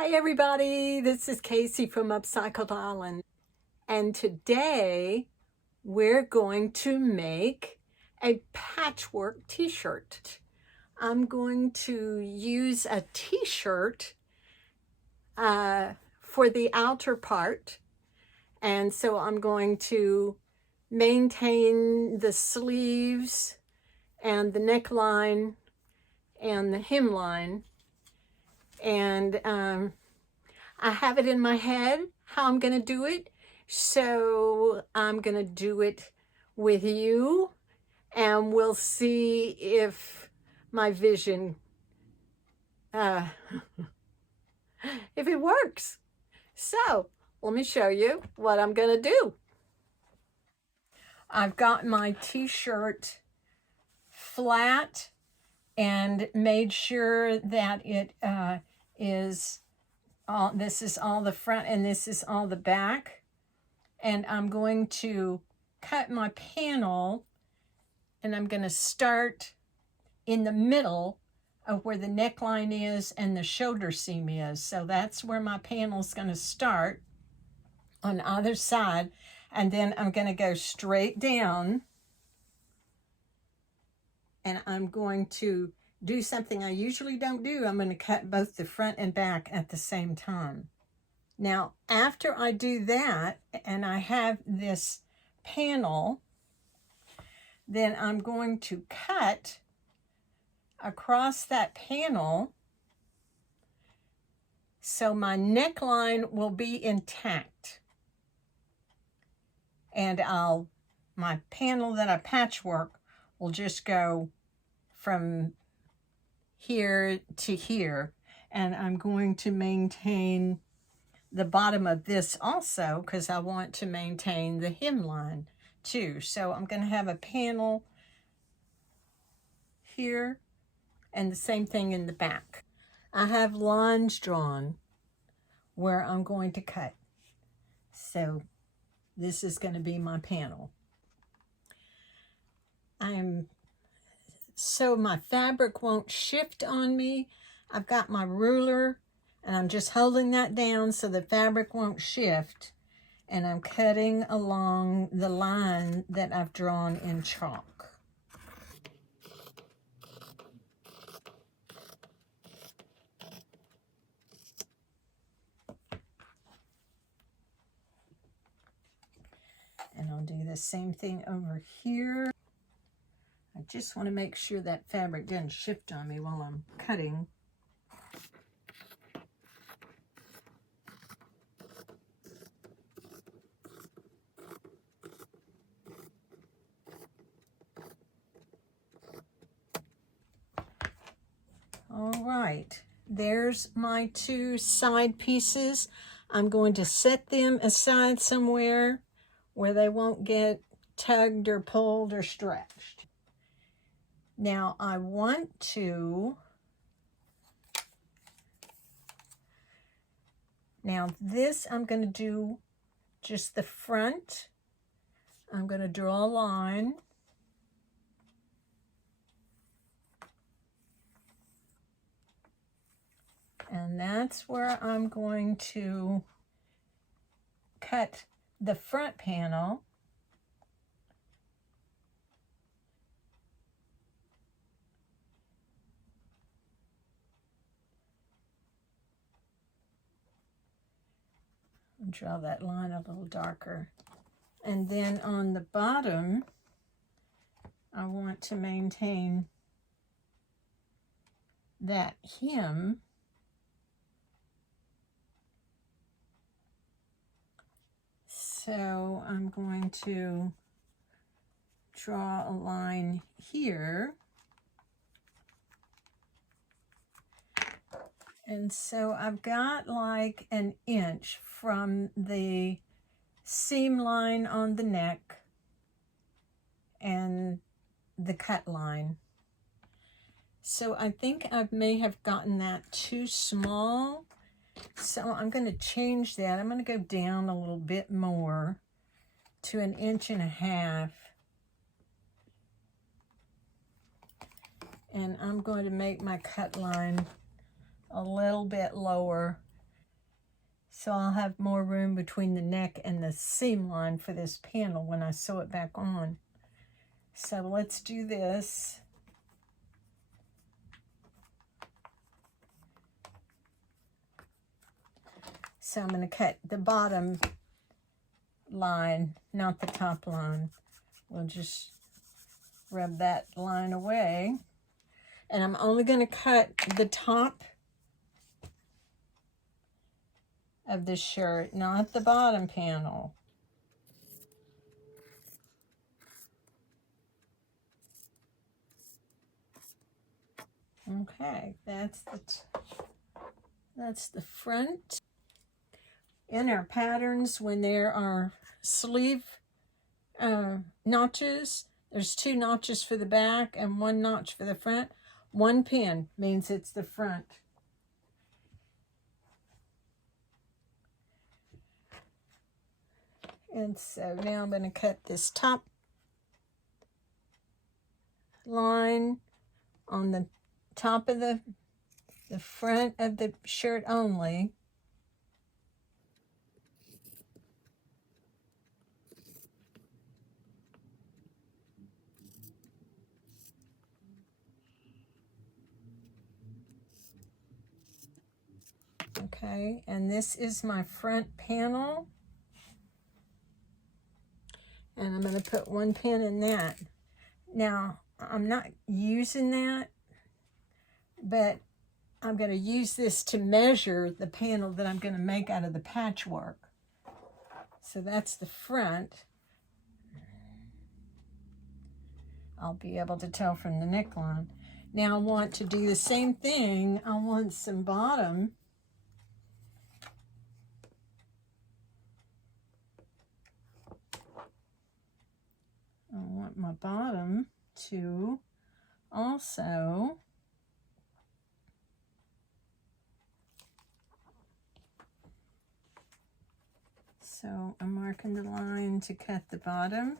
Hi everybody, this is Casey from Upcycled Island, and today we're going to make a patchwork t-shirt. I'm going to use a t-shirt for the outer part, and so I'm going to maintain the sleeves and the neckline and the hemline, and I have it in my head how I'm going to do it. So I'm going to do it with you, and we'll see if my vision, if it works. So let me show you what I'm going to do. I've got my t-shirt flat and made sure that it is all, this is all the front and this is all the back. And I'm going to cut my panel, and I'm going to start in the middle of where the neckline is and the shoulder seam is. So that's where my panel is going to start on either side. And then I'm going to go straight down, and I'm going to do something I usually don't do. I'm going to cut both the front and back at the same time. Now, after I do that, and I have this panel, then I'm going to cut across that panel so my neckline will be intact. And my panel that I patchwork will just go from here to here. And I'm going to maintain the bottom of this also, because I want to maintain the hemline too. So I'm going to have a panel here and the same thing in the back. I have lines drawn where I'm going to cut. So this is going to be my panel. So my fabric won't shift on me. I've got my ruler, and I'm just holding that down so the fabric won't shift. And I'm cutting along the line that I've drawn in chalk. And I'll do the same thing over here. I just want to make sure that fabric doesn't shift on me while I'm cutting. All right, there's my two side pieces. I'm going to set them aside somewhere where they won't get tugged or pulled or stretched. Now I want to, this I'm going to do just the front. I'm going to draw a line. And that's where I'm going to cut the front panel. I'll draw that line a little darker. And then on the bottom, I want to maintain that hem. So I'm going to draw a line here. And so I've got like an inch from the seam line on the neck and the cut line. So I think I may have gotten that too small. So I'm going to change that. I'm going to go down a little bit more to 1.5 inches. And I'm going to make my cut line a little bit lower So I'll have more room between the neck and the seam line for this panel when I sew it back on. So let's do this. So I'm going to cut the bottom line, not the top line. We'll just rub that line away. And I'm only going to cut the top of the shirt, not the bottom panel. Okay, that's the front. In our patterns, when there are sleeve notches, there's 2 notches for the back and 1 notch for the front. 1 pin means it's the front. And so now I'm going to cut this top line on the top of the front of the shirt only. Okay, and this is my front panel. And I'm going to put 1 pin in that. Now, I'm not using that, but I'm going to use this to measure the panel that I'm going to make out of the patchwork. So that's the front. I'll be able to tell from the neckline. Now I want to do the same thing. I want some bottom. I want my bottom to also so I'm marking the line to cut the bottom.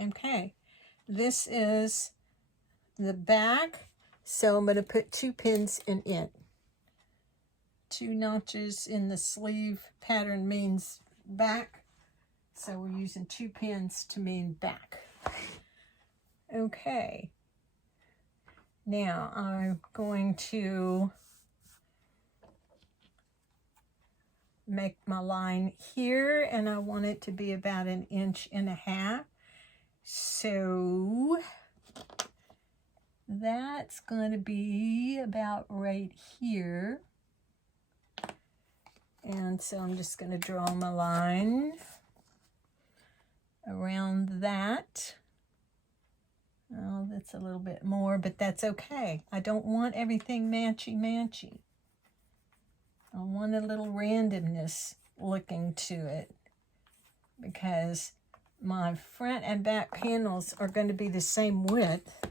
Okay, this is the back, so I'm going to put 2 pins in it. 2 notches in the sleeve pattern means back, so we're using 2 pins to mean back. Okay, now I'm going to make my line here, and I want it to be about 1.5 inches. So that's going to be about right here. And so I'm just going to draw my line around that. Oh, that's a little bit more, but that's okay. I don't want everything matchy-matchy. I want a little randomness looking to it, because my front and back panels are going to be the same width.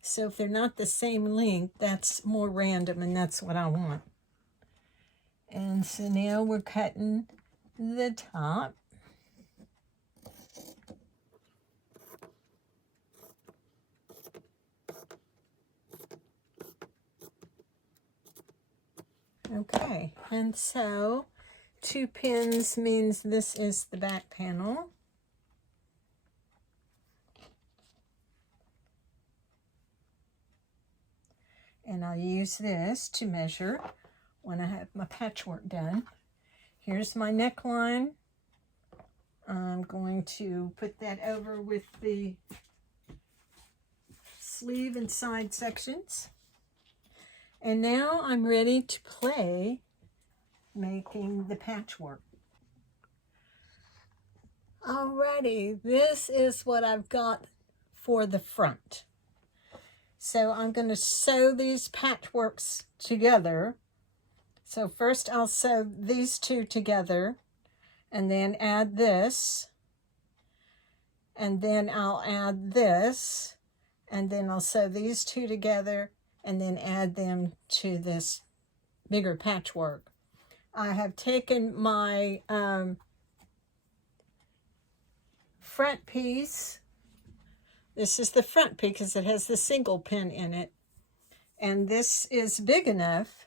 So if they're not the same length, that's more random, and that's what I want. And so now we're cutting the top. Okay, and so 2 pins means this is the back panel. And I'll use this to measure when I have my patchwork done. Here's my neckline. I'm going to put that over with the sleeve and side sections. And now I'm ready to play making the patchwork. Alrighty, this is what I've got for the front. So I'm going to sew these patchworks together. So first I'll sew these 2 together, and then add this, and then I'll add this, and then I'll sew these 2 together, and then add them to this bigger patchwork. I have taken my front piece. This is the front piece because it has the single pin in it. And this is big enough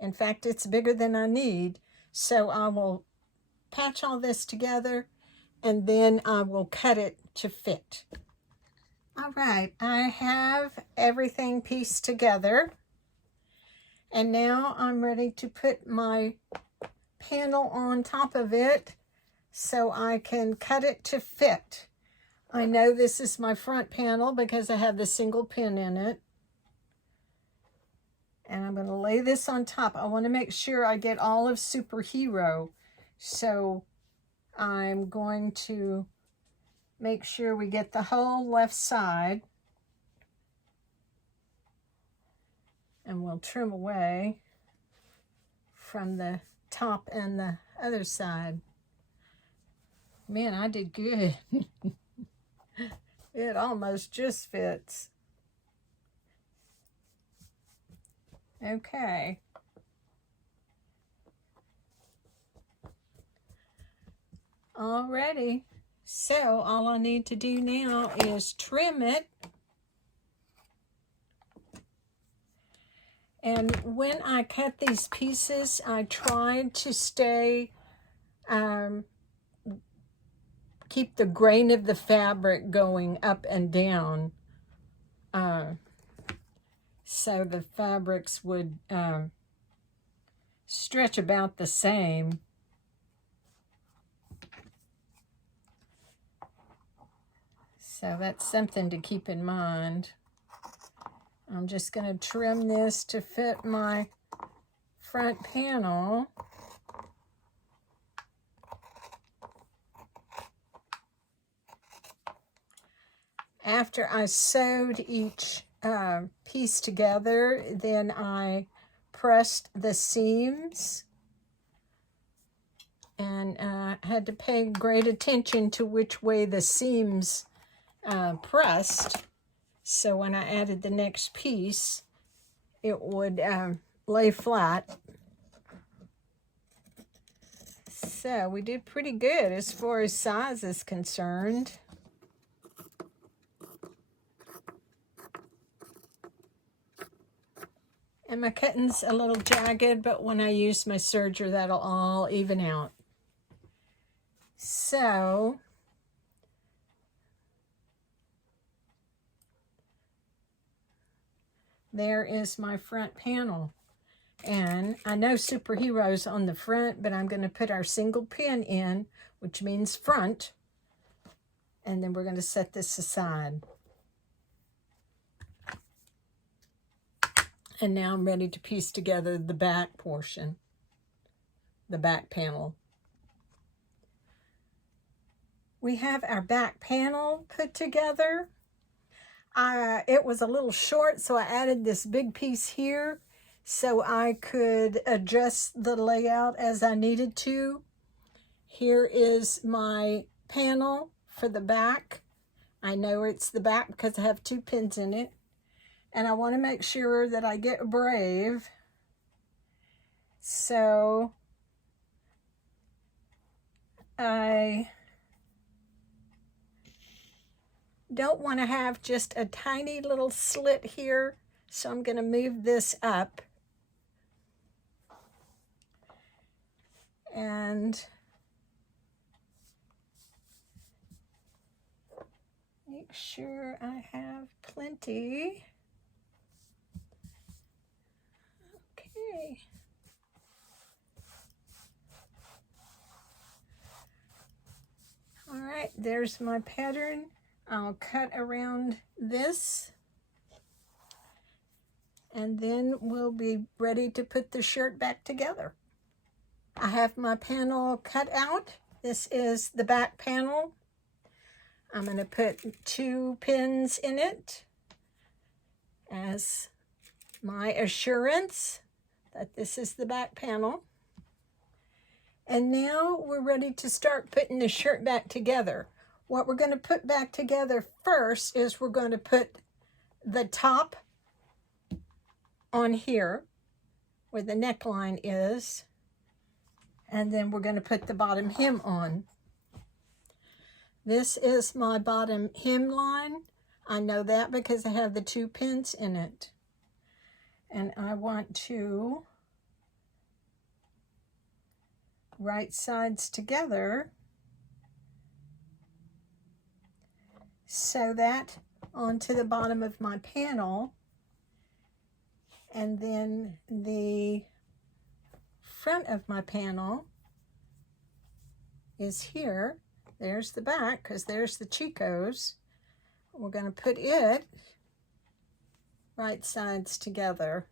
In fact, it's bigger than I need. So I will patch all this together and then I will cut it to fit. All right, I have everything pieced together. And now I'm ready to put my panel on top of it so I can cut it to fit. I know this is my front panel because I have the single pin in it. And I'm going to lay this on top. I want to make sure I get all of Superhero. So I'm going to make sure we get the whole left side. And we'll trim away from the top and the other side. Man, I did good. It almost just fits. Okay. Alrighty. So all I need to do now is trim it. And when I cut these pieces, I tried to stay, keep the grain of the fabric going up and down. So the fabrics would stretch about the same. So that's something to keep in mind. I'm just going to trim this to fit my front panel. After I sewed each piece together, then I pressed the seams and had to pay great attention to which way the seams pressed. So when I added the next piece, it would lay flat. So we did pretty good as far as size is concerned. And my cutting's a little jagged, but when I use my serger, that'll all even out. So there is my front panel. And I know Superhero's on the front, but I'm going to put our single pin in, which means front. And then we're going to set this aside. And now I'm ready to piece together the back portion, the back panel. We have our back panel put together. It was a little short, so I added this big piece here so I could adjust the layout as I needed to. Here is my panel for the back. I know it's the back because I have 2 pins in it. And I want to make sure that I get brave. So I don't want to have just a tiny little slit here. So I'm going to move this up. And make sure I have plenty. Okay. All right, there's my pattern. I'll cut around this. And then we'll be ready to put the shirt back together. I have my panel cut out. This is the back panel. I'm going to put 2 pins in it as my assurance that this is the back panel. And now we're ready to start putting the shirt back together. What we're going to put back together first is we're going to put the top on here where the neckline is. And then we're going to put the bottom hem on. This is my bottom hem line. I know that because I have the 2 pins in it. And I want to right sides together, sew that onto the bottom of my panel, and then the front of my panel is here. There's the back, because there's the Chico's. We're going to put it right sides together,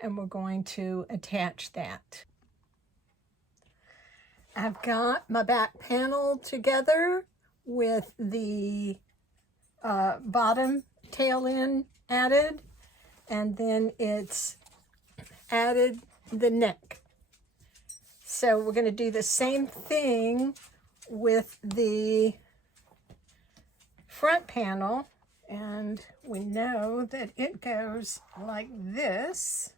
and we're going to attach that. I've got my back panel together with the bottom tail end added, and then it's added the neck. So we're going to do the same thing with the front panel, and we know that it goes like this.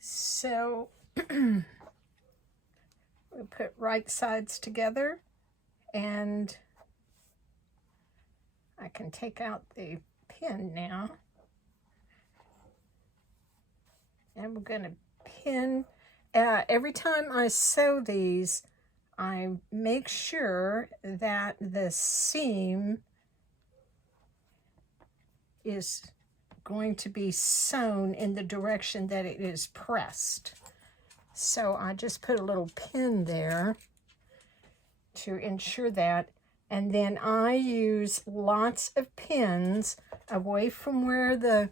So we put right sides together, and I can take out the pin now, and we're going to pin. Every time I sew these, I make sure that the seam is going to be sewn in the direction that it is pressed. So I just put a little pin there to ensure that. And then I use lots of pins away from where the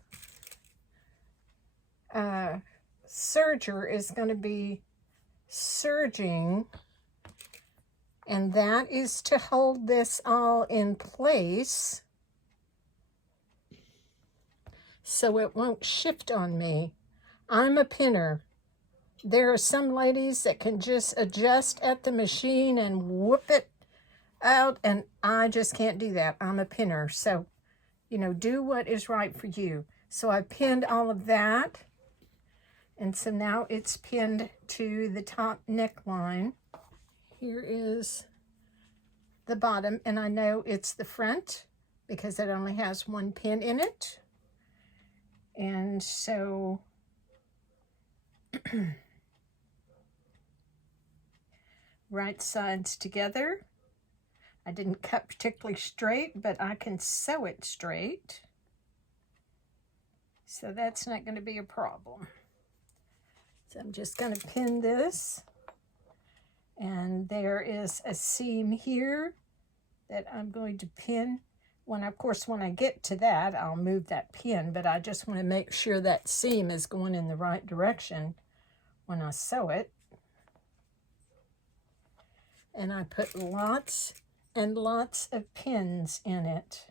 serger is going to be serging, and that is to hold this all in place so it won't shift on me. I'm a pinner. There are some ladies that can just adjust at the machine and whoop it out, and I just can't do that. I'm a pinner. So, you know, do what is right for you. So I pinned all of that, and so now it's pinned to the top neckline. Here is the bottom, and I know it's the front because it only has one pin in it. And so right sides together. I didn't cut particularly straight, but I can sew it straight, so that's not going to be a problem. So I'm just going to pin this, and there is a seam here that I'm going to pin. Of course, when I get to that, I'll move that pin, but I just want to make sure that seam is going in the right direction when I sew it. And I put lots and lots of pins in it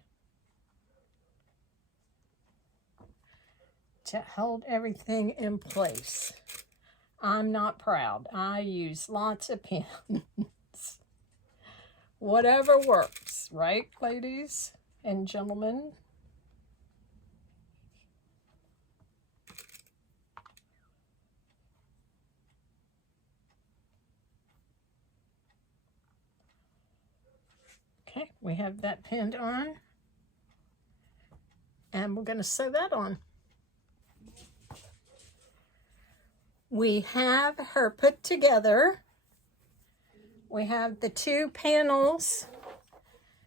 to hold everything in place. I'm not proud. I use lots of pins. Whatever works, right, ladies and gentlemen? Okay, we have that pinned on, and we're going to sew that on. We have her put together. We have the two panels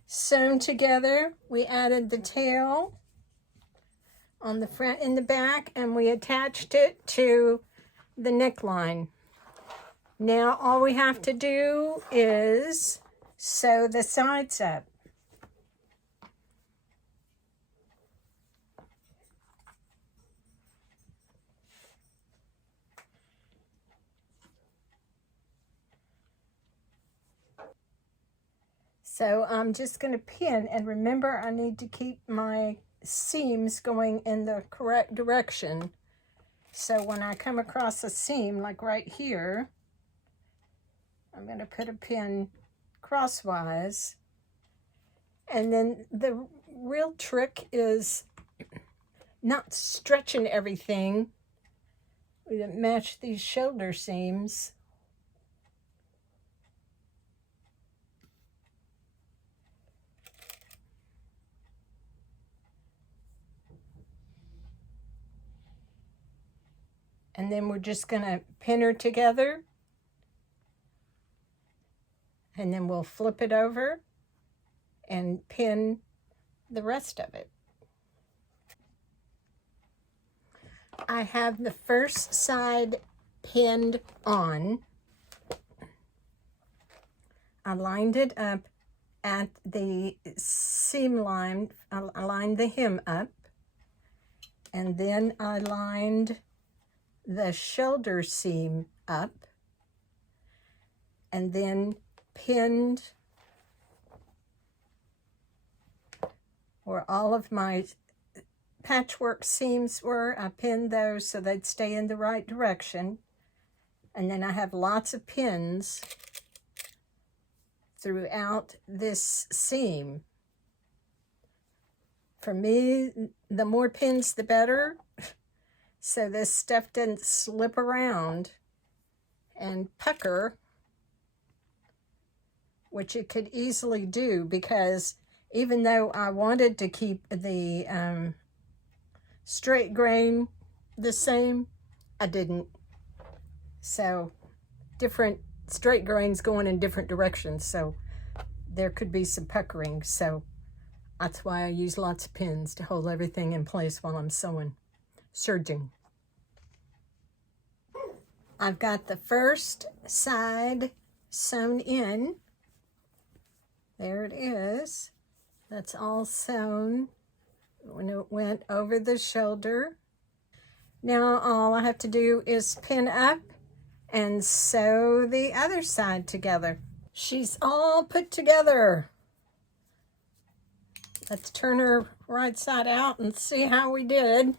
sewn together. We added the tail on the front and the back, and we attached it to the neckline. Now all we have to do is sew the sides up. So I'm just going to pin, and remember I need to keep my seams going in the correct direction. So when I come across a seam, like right here, I'm going to put a pin crosswise. And then the real trick is not stretching everything. We match these shoulder seams. And then we're just going to pin her together And then we'll flip it over and pin the rest of it. I have the first side pinned on. I lined it up at the seam line. I lined the hem up, and then I lined the shoulder seam up, and then pinned where all of my patchwork seams were. I pinned those so they'd stay in the right direction. And then I have lots of pins throughout this seam. For me, the more pins, the better. So this stuff doesn't slip around and pucker, which it could easily do, because even though I wanted to keep the straight grain the same, I didn't. So different straight grains going in different directions, so there could be some puckering. So that's why I use lots of pins to hold everything in place while I'm serging. I've got the first side sewn in. There it is. That's all sewn when it went over the shoulder. Now all I have to do is pin up and sew the other side together. She's all put together. Let's turn her right side out and see how we did.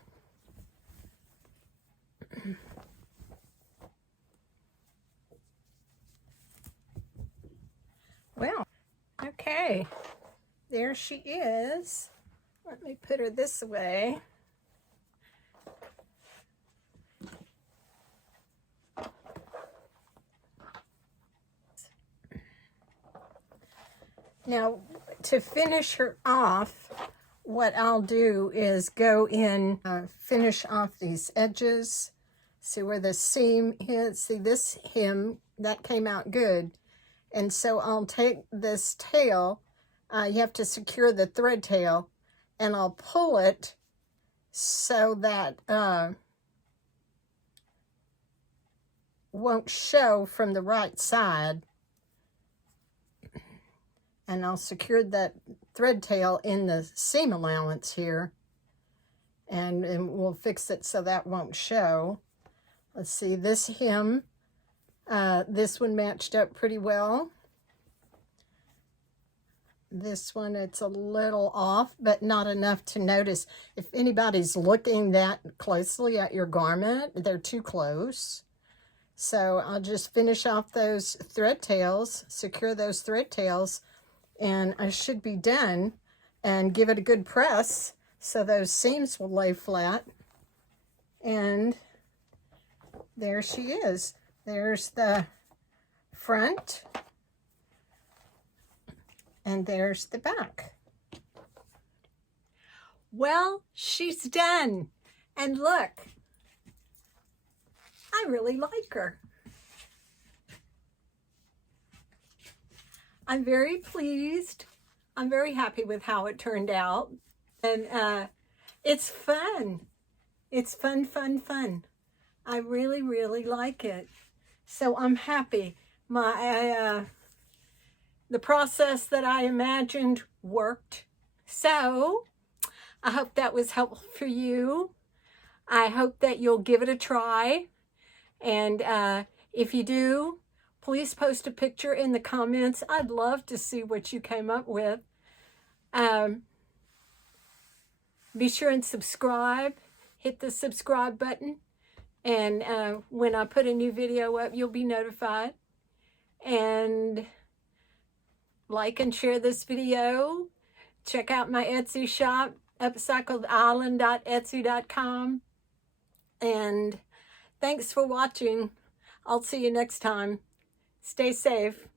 Well, okay, there she is. Let me put her this way. Now, to finish her off, what I'll do is go in, finish off these edges. See where the seam is? See this hem, that came out good. And so I'll take this tail, you have to secure the thread tail, and I'll pull it so that won't show from the right side. And I'll secure that thread tail in the seam allowance here, and we'll fix it so that won't show. Let's see, this hem, this one matched up pretty well. This one, it's a little off, but not enough to notice. If anybody's looking that closely at your garment, they're too close. So I'll just finish off those thread tails, secure those thread tails, and I should be done, and give it a good press so those seams will lay flat. And there she is. There's the front, and there's the back. Well, she's done. And look, I really like her. I'm very pleased. I'm very happy with how it turned out. And it's fun. It's fun, fun, fun. I really, really like it. So I'm happy. The process that I imagined worked. So I hope that was helpful for you. I hope that you'll give it a try. And if you do, please post a picture in the comments. I'd love to see what you came up with. Be sure and subscribe. Hit the subscribe button. And when I put a new video up, you'll be notified. And like and share this video. Check out my Etsy shop, upcycledisland.etsy.com. And thanks for watching. I'll see you next time. Stay safe.